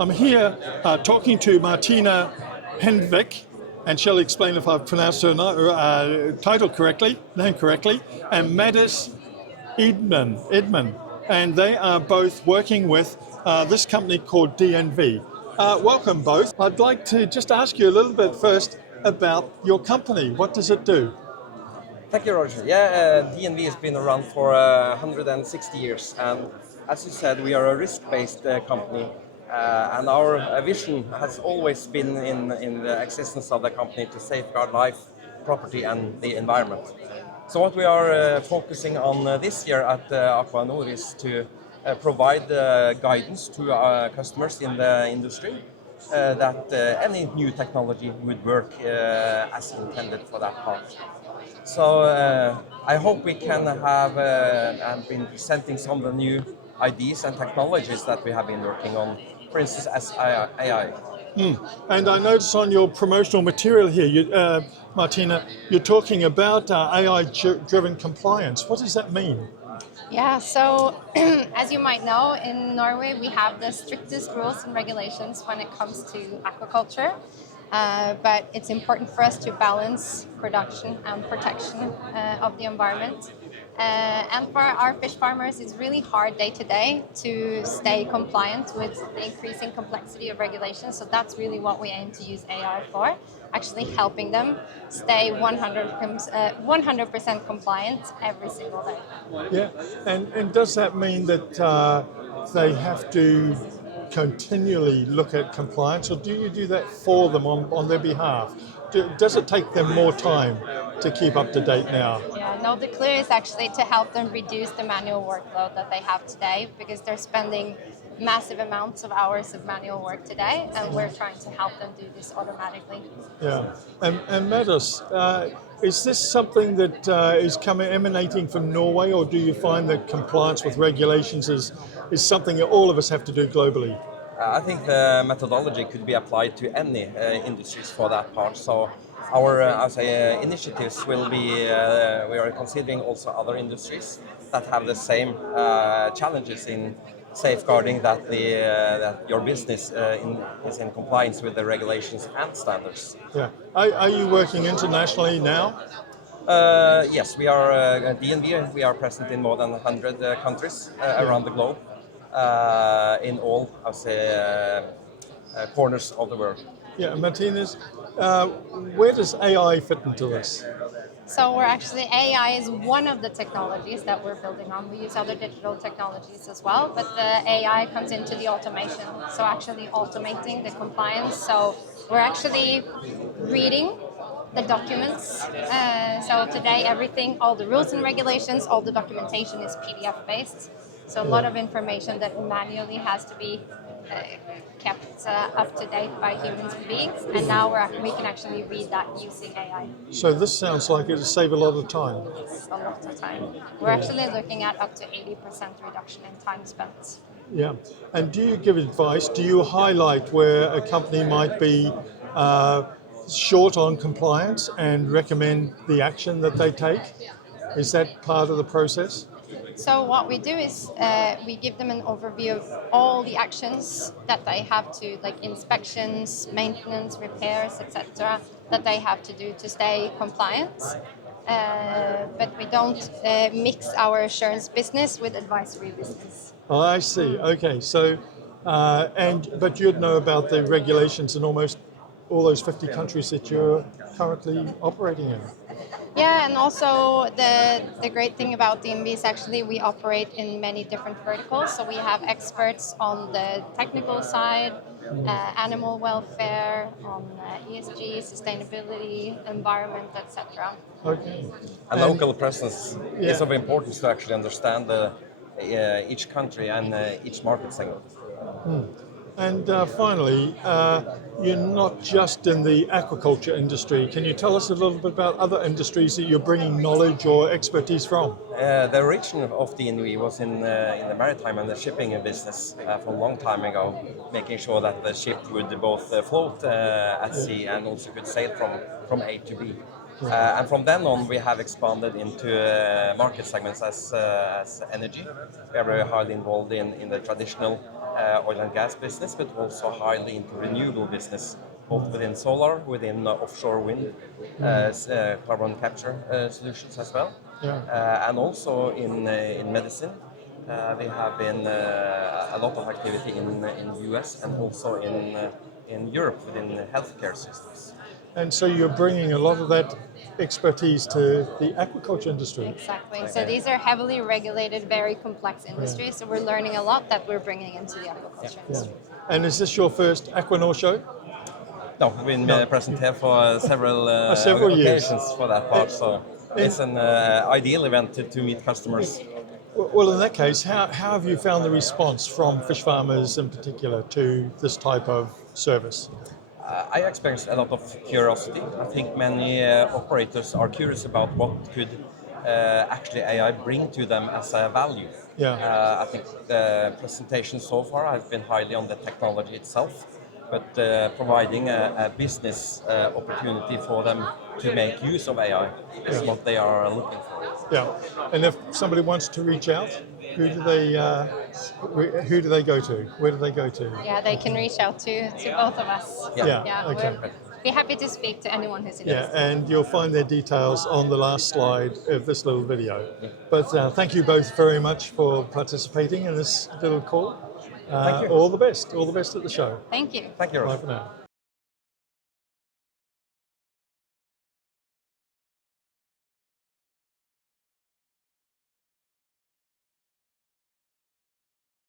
I'm here talking to Martine Hannevik, and she'll explain if I've pronounced her name correctly, and Maddis Eidem, and they are both working with this company called DNV. Welcome both. I'd like to just ask you a little bit first about your company. What does it do? Thank you, Roger. DNV has been around for 160 years, and as you said, we are a risk-based company, and our vision has always been in the existence of the company to safeguard life, property, and the environment. So what we are focusing on this year at Aqua is to provide guidance to our customers in the industry that any new technology would work as intended for that part. So I hope we can have been presenting some of the new ideas and technologies that we have been working on, for instance, as AI. And I notice on your promotional material here, Martina, you're talking about AI-driven compliance. What does that mean? Yeah, so as you might know, in Norway we have the strictest rules and regulations when it comes to aquaculture. But it's important for us to balance production and protection of the environment. And for our fish farmers, it's really hard day to day to stay compliant with the increasing complexity of regulations. So that's really what we aim to use AI for, actually helping them stay 100% compliant every single day. Yeah, and does that mean that they have to continually look at compliance, or do you do that for them on their behalf? Does it take them more time to keep up to date now? Yeah, no, the clue is actually to help them reduce the manual workload that they have today, because they're spending massive amounts of hours of manual work today, and we're trying to help them do this automatically. Yeah, and Maddis, is this something that is emanating from Norway, or do you find that compliance with regulations is something that all of us have to do globally? I think the methodology could be applied to any industries for that part. So our initiatives will be, we are considering also other industries that have the same challenges in safeguarding that that your business is in compliance with the regulations and standards. Yeah. Are you working internationally now? Yes, we are DNV. We are present in more than 100 countries around the globe, in all, I would say, corners of the world. Yeah, Martinez, where does AI fit into this? So AI is one of the technologies that we're building on. We use other digital technologies as well, but the AI comes into the automation. So actually automating the compliance. So we're actually reading the documents. So today all the rules and regulations, all the documentation is PDF based. So a lot of information that manually has to be kept up to date by human beings, and now we can actually read that using AI. So this sounds like it'll save a lot of time. It's a lot of time. We're actually looking at up to 80% reduction in time spent. Yeah, and do you give advice? Do you highlight where a company might be short on compliance and recommend the action that they take? Is that part of the process? So what we do is we give them an overview of all the actions that they have to, like inspections, maintenance, repairs, etc., that they have to do to stay compliant. But we don't mix our assurance business with advisory business. Oh, I see. Okay, so but you'd know about the regulations in almost all those 50 countries that you're currently operating in. Yeah, and also the great thing about DNV is actually we operate in many different verticals. So we have experts on the technical side, animal welfare, on ESG, sustainability, environment, etc. Okay. And local presence is of importance to actually understand each country and each market segment. And finally, you're not just in the aquaculture industry. Can you tell us a little bit about other industries that you're bringing knowledge or expertise from? The origin of DNV was in the maritime and the shipping business from a long time ago, making sure that the ship would both float at sea and also could sail from A to B. And from then on, we have expanded into market segments as energy. We are very highly involved in the traditional oil and gas business, but also highly into renewable business, both within solar, within offshore wind, carbon capture solutions as well, and also in medicine. We have been a lot of activity in the US and also in Europe within healthcare systems. And so you're bringing a lot of that expertise to the aquaculture industry. Exactly. So these are heavily regulated, very complex industries. So we're learning a lot that we're bringing into the aquaculture industry. And is this your first Aqua North show? No, we've been present here for several years occasions for that part. So it's an ideal event to meet customers. Well, in that case, how have you found the response from fish farmers in particular to this type of service? I experienced a lot of curiosity. I think many operators are curious about what could actually AI bring to them as a value. I think the presentation so far has been highly on the technology itself, but providing a business opportunity for them to make use of AI is what they are looking for. Yeah, and if somebody wants to reach out, who do they go to? Where do they go to? Yeah, they can reach out to both of us. Okay. We'll be happy to speak to anyone who's interested. Yeah, and you'll find their details on the last slide of this little video. But thank you both very much for participating in this little call. Thank you. All the best at the show. Thank you. Thank you, Ross. Bye for now.